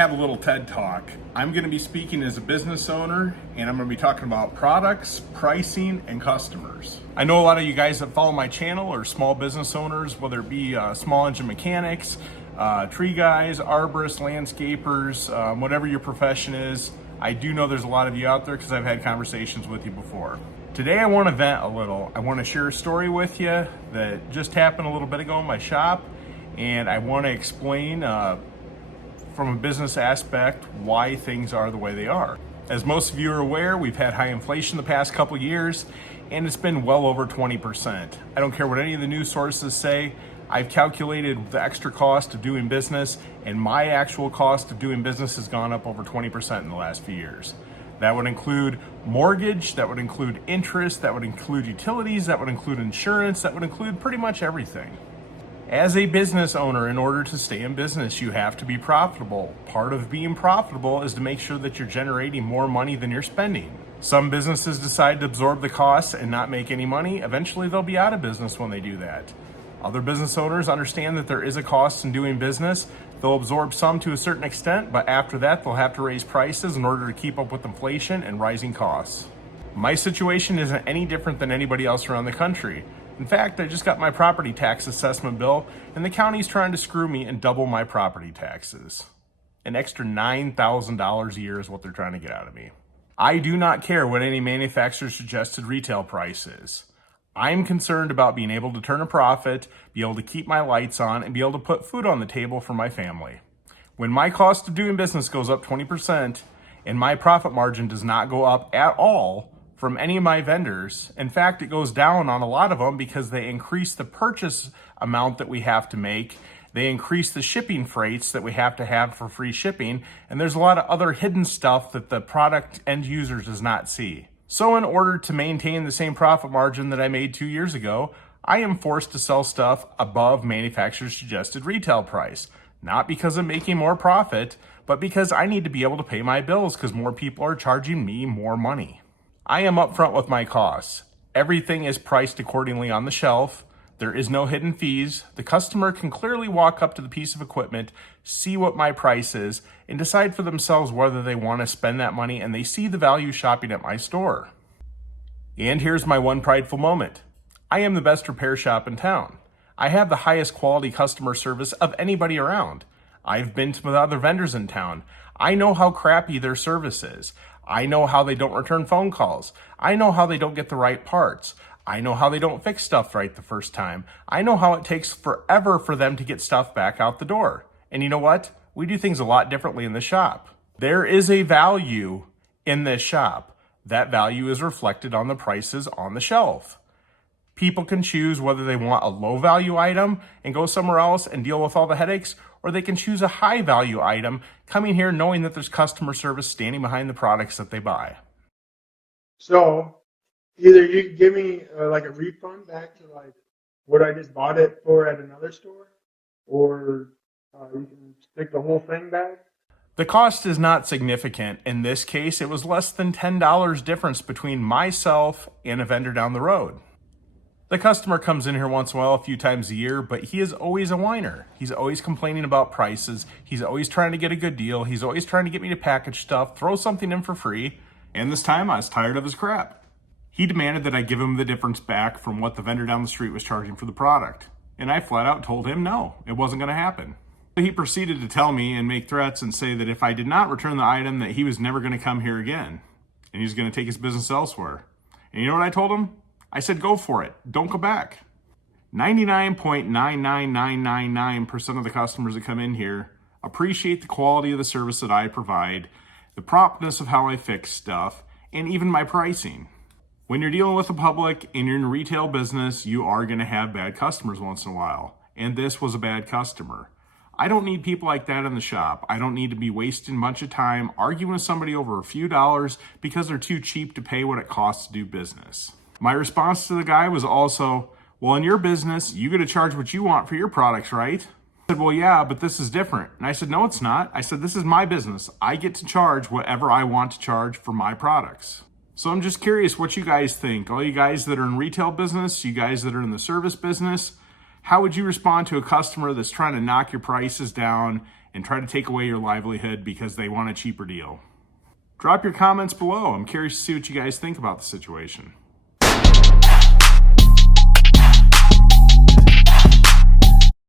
have a little TED Talk. I'm going to be speaking as a business owner, and I'm going to be talking about products, pricing, and customers. I know a lot of you guys that follow my channel are small business owners, whether it be small engine mechanics, tree guys, arborists, landscapers, whatever your profession is. I do know there's a lot of you out there because I've had conversations with you before. Today I want to vent a little. I want to share a story with you that just happened a little bit ago in my shop, and I want to explain from a business aspect why things are the way they are. As most of you are aware, we've had high inflation the past couple years, and it's been well over 20%. I don't care what any of the news sources say. I've calculated the extra cost of doing business, and my actual cost of doing business has gone up over 20% in the last few years. That would include mortgage, that would include interest, that would include utilities, that would include insurance, that would include pretty much everything. As a business owner, in order to stay in business, you have to be profitable. Part of being profitable is to make sure that you're generating more money than you're spending. Some businesses decide to absorb the costs and not make any money. Eventually, they'll be out of business when they do that. Other business owners understand that there is a cost in doing business. They'll absorb some to a certain extent, but after that, they'll have to raise prices in order to keep up with inflation and rising costs. My situation isn't any different than anybody else around the country. In fact, I just got my property tax assessment bill, and the county's trying to screw me and double my property taxes. An extra $9,000 a year is what they're trying to get out of me. I do not care what any manufacturer's suggested retail price is. I'm concerned about being able to turn a profit, be able to keep my lights on, and be able to put food on the table for my family. When my cost of doing business goes up 20% and my profit margin does not go up at all from any of my vendors, in fact, it goes down on a lot of them because they increase the purchase amount that we have to make. They increase the shipping freights that we have to have for free shipping, and there's a lot of other hidden stuff that the product end user does not see. So in order to maintain the same profit margin that I made 2 years ago, I am forced to sell stuff above manufacturer's suggested retail price. Not because I'm making more profit, but because I need to be able to pay my bills because more people are charging me more money. I am upfront with my costs. Everything is priced accordingly on the shelf. There is no hidden fees. The customer can clearly walk up to the piece of equipment, see what my price is, and decide for themselves whether they want to spend that money, and they see the value shopping at my store. And here's my one prideful moment. I am the best repair shop in town. I have the highest quality customer service of anybody around. I've been to the other vendors in town. I know how crappy their service is. I know how they don't return phone calls. I know how they don't get the right parts. I know how they don't fix stuff right the first time. I know how it takes forever for them to get stuff back out the door. And you know what? We do things a lot differently in the shop. There is a value in this shop. That value is reflected on the prices on the shelf. People can choose whether they want a low value item and go somewhere else and deal with all the headaches, or they can choose a high value item, coming here knowing that there's customer service standing behind the products that they buy. So either you can give me like a refund back to like what I just bought it for at another store, or you can stick the whole thing back. The cost is not significant. In this case, it was less than $10 difference between myself and a vendor down the road. The customer comes in here once in a while, a few times a year, but he is always a whiner. He's always complaining about prices. He's always trying to get a good deal. He's always trying to get me to package stuff, throw something in for free. And this time I was tired of his crap. He demanded that I give him the difference back from what the vendor down the street was charging for the product. And I flat out told him no, it wasn't going to happen. He proceeded to tell me and make threats and say that if I did not return the item, that he was never going to come here again. And he was going to take his business elsewhere. And you know what I told him? I said, go for it. Don't go back. 99.99999% of the customers that come in here appreciate the quality of the service that I provide, the promptness of how I fix stuff, and even my pricing. When you're dealing with the public and you're in a retail business, you are going to have bad customers once in a while. And this was a bad customer. I don't need people like that in the shop. I don't need to be wasting a bunch of time arguing with somebody over a few dollars because they're too cheap to pay what it costs to do business. My response to the guy was also, well, in your business, you get to charge what you want for your products, right? I said, well, yeah, but this is different. And I said, no, it's not. I said, this is my business. I get to charge whatever I want to charge for my products. So I'm just curious what you guys think. All you guys that are in retail business, you guys that are in the service business, how would you respond to a customer that's trying to knock your prices down and try to take away your livelihood because they want a cheaper deal. Drop your comments below. I'm curious to see what you guys think about the situation.